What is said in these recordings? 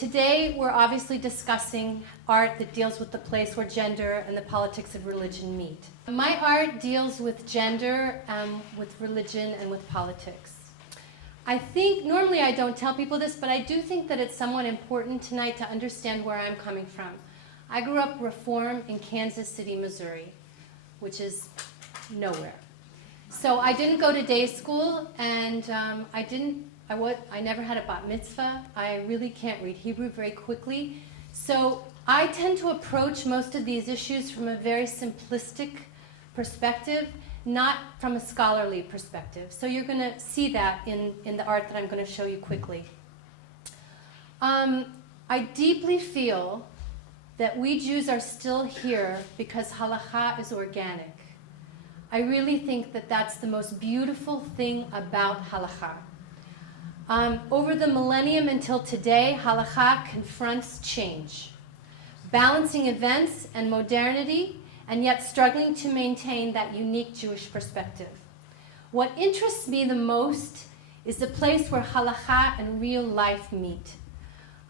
Today we're obviously discussing art that deals with the place where gender and the politics of religion meet. My art deals with gender, with religion, and with politics. I think, normally I don't tell people this, but I do think that it's somewhat important tonight to understand where I'm coming from. I grew up Reform in Kansas City, Missouri, which is nowhere. So I didn't go to day school, and I never had a bat mitzvah. I really can't read Hebrew very quickly. So I tend to approach most of these issues from a very simplistic perspective, not from a scholarly perspective. So you're going to see that in the art that I'm going to show you quickly. I deeply feel that we Jews are still here because halakha is organic. I really think that that's the most beautiful thing about halakha. Over the millennium until today, halakha confronts change, balancing events and modernity, and yet struggling to maintain that unique Jewish perspective. What interests me the most is the place where halakha and real life meet.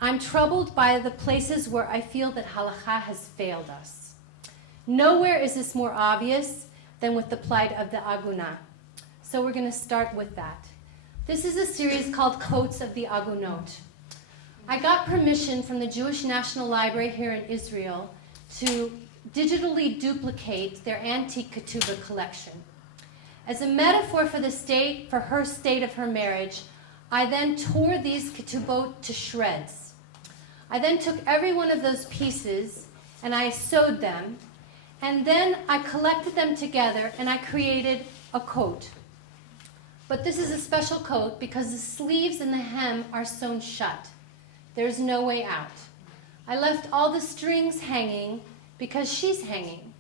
I'm troubled by the places where I feel that halakha has failed us. Nowhere is this more obvious than with the plight of the aguna. So we're going to start with that. This is a series called Coats of the Agunot. I got permission from the Jewish National Library here in Israel to digitally duplicate their antique ketubah collection. As a metaphor for her state of her marriage, I then tore these ketubot to shreds. I then took every one of those pieces and I sewed them, and then I collected them together and I created a coat. But this is a special coat because the sleeves and the hem are sewn shut. There's no way out. I left all the strings hanging because she's hanging.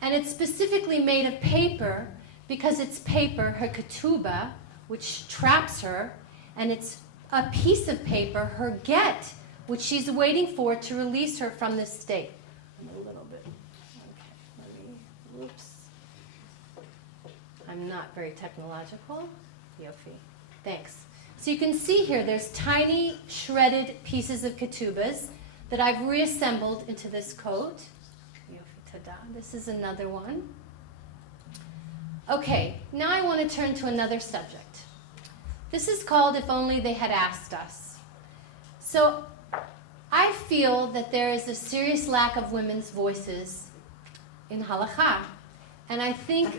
And it's specifically made of paper because it's paper, her ketubah, which traps her, and it's a piece of paper, her get, which she's waiting for to release her from this state. A little bit. Okay, whoops. I'm not very technological. Yofi. Thanks. So you can see here there's tiny shredded pieces of ketubas that I've reassembled into this coat. Yofi, tada. This is another one. Okay, now I want to turn to another subject. This is called If Only They Had Asked Us. So I feel that there is a serious lack of women's voices in halakha. And I think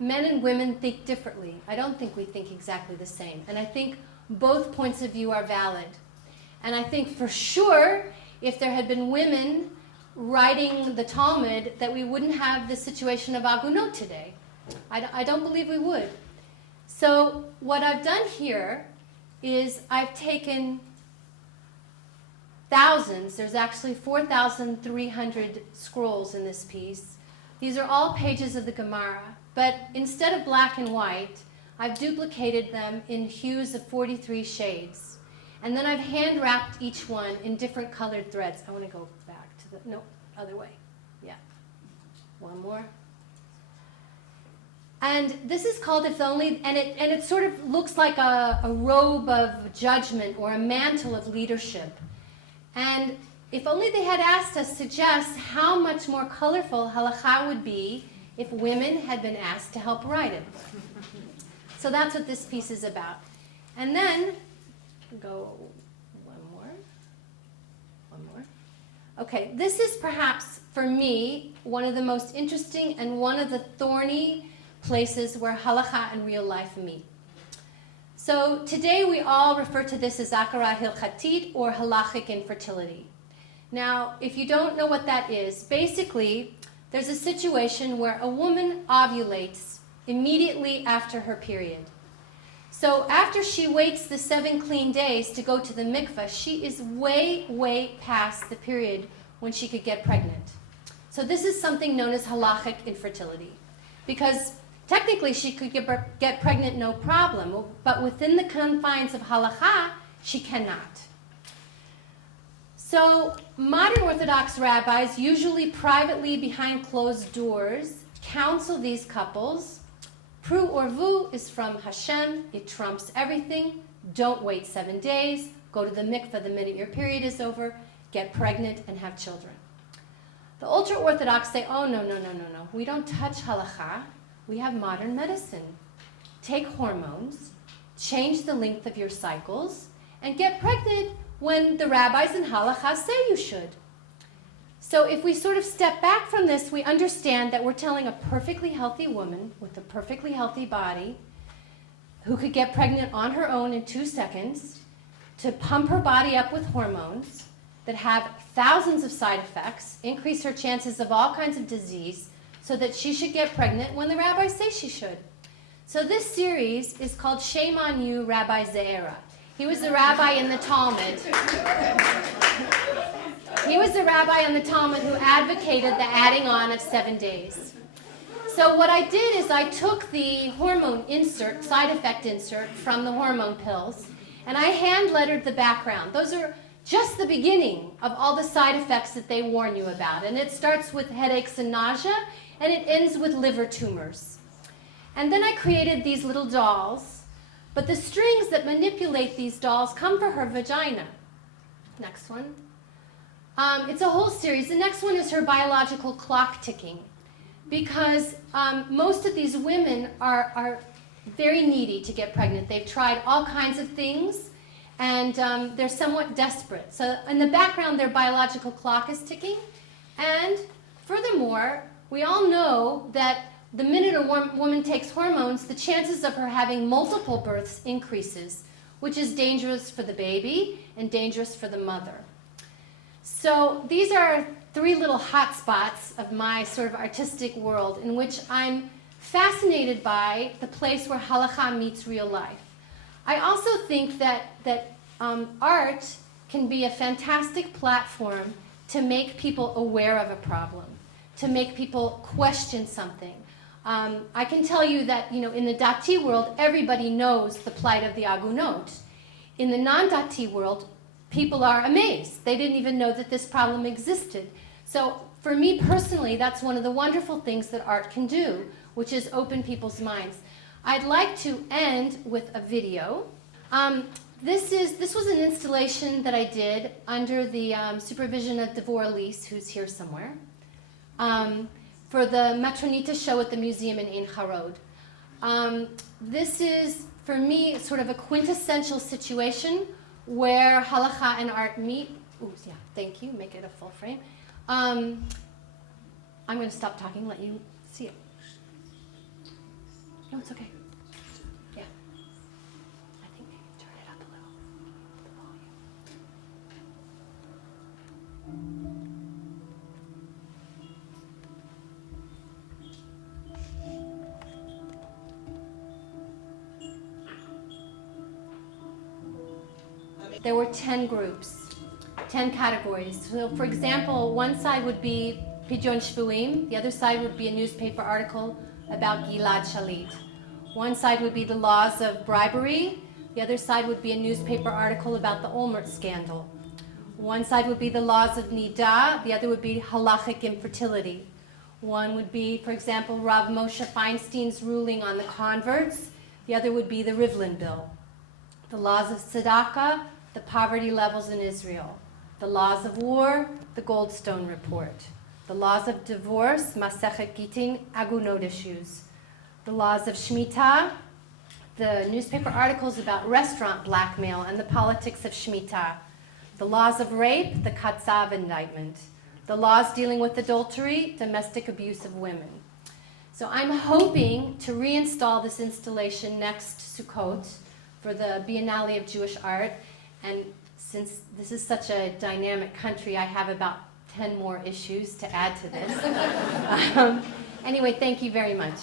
men and women think differently. I don't think we think exactly the same. And I think both points of view are valid. And I think for sure, if there had been women writing the Talmud, that we wouldn't have the situation of agunot today. I don't believe we would. So what I've done here is I've taken thousands, there's actually 4,300 scrolls in this piece. These are all pages of the Gemara, but instead of black and white, I've duplicated them in hues of 43 shades. And then I've hand wrapped each one in different colored threads. I want to go back to the, no, other way. Yeah. One more. And this is called If Only, and it sort of looks like a robe of judgment or a mantle of leadership. And If Only They Had Asked Us suggests how much more colorful halakha would be if women had been asked to help write it. So that's what this piece is about. And then, go one more. Okay, this is perhaps, for me, one of the most interesting and one of the thorny places where halakha and real life meet. So today we all refer to this as akara hilchatit or halachic infertility. Now, if you don't know what that is, basically there's a situation where a woman ovulates immediately after her period. So after she waits the 7 clean days to go to the mikveh, she is way, way past the period when she could get pregnant. So this is something known as halachic infertility, because technically she could get pregnant no problem, but within the confines of halakha, she cannot. So modern Orthodox rabbis, usually privately behind closed doors, counsel these couples. Pru or vu is from Hashem. It trumps everything. Don't wait 7 days. go to the mikveh the minute your period is over, get pregnant, and have children. The ultra-Orthodox say, oh, no. We don't touch halakha. We have modern medicine. Take hormones, change the length of your cycles, and get pregnant when the rabbis in halakha say you should. So if we sort of step back from this, we understand that we're telling a perfectly healthy woman with a perfectly healthy body who could get pregnant on her own in 2 seconds to pump her body up with hormones that have thousands of side effects, increase her chances of all kinds of disease, so that she should get pregnant when the rabbis say she should. So this series is called Shame on You, Rabbi Ze'era. He was the rabbi in the Talmud. He was the rabbi in the Talmud who advocated the adding on of 7 days. So what I did is I took the hormone insert, side effect insert, from the hormone pills, and I hand-lettered the background. Those are just the beginning of all the side effects that they warn you about. And it starts with headaches and nausea, and it ends with liver tumors. And then I created these little dolls, but the strings that manipulate these dolls come from her vagina. Next one. It's a whole series. The next one is her biological clock ticking, because most of these women are very needy to get pregnant. They've tried all kinds of things, and they're somewhat desperate. So in the background, their biological clock is ticking. And furthermore, we all know that the minute a woman takes hormones, the chances of her having multiple births increases, which is dangerous for the baby and dangerous for the mother. So these are 3 little hot spots of my sort of artistic world in which I'm fascinated by the place where halakha meets real life. I also think that art can be a fantastic platform to make people aware of a problem, to make people question something. I can tell you that, in the Dati world, everybody knows the plight of the agunot. In the non-Dati world, people are amazed. They didn't even know that this problem existed. So for me personally, that's one of the wonderful things that art can do, which is open people's minds. I'd like to end with a video. This was an installation that I did under the supervision of Devor Elise, who's here somewhere, for the Matronita show at the museum in Ein Harod. This is, for me, sort of a quintessential situation where halakha and art meet. Ooh, yeah, thank you. Make it a full frame. I'm going to stop talking, let you see it. No, it's okay. Yeah. I think maybe turn it up a little. The volume. There were 10 groups, 10 categories. So for example, one side would be Pidyon Shvuim, the other side would be a newspaper article about Gilad Shalit. One side would be the laws of bribery, the other side would be a newspaper article about the Olmert scandal. One side would be the laws of Nida, the other would be halachic infertility. One would be, for example, Rav Moshe Feinstein's ruling on the converts, the other would be the Rivlin bill. The laws of tzedakah, the poverty levels in Israel. The laws of war, the Goldstone report. The laws of divorce, Masechet Gittin, agunot issues. The laws of Shemitah, the newspaper articles about restaurant blackmail and the politics of Shemitah. The laws of rape, the Katsav indictment. The laws dealing with adultery, domestic abuse of women. So I'm hoping to reinstall this installation next Sukkot for the Biennale of Jewish Art. And since this is such a dynamic country, I have about 10 more issues to add to this. Anyway, thank you very much.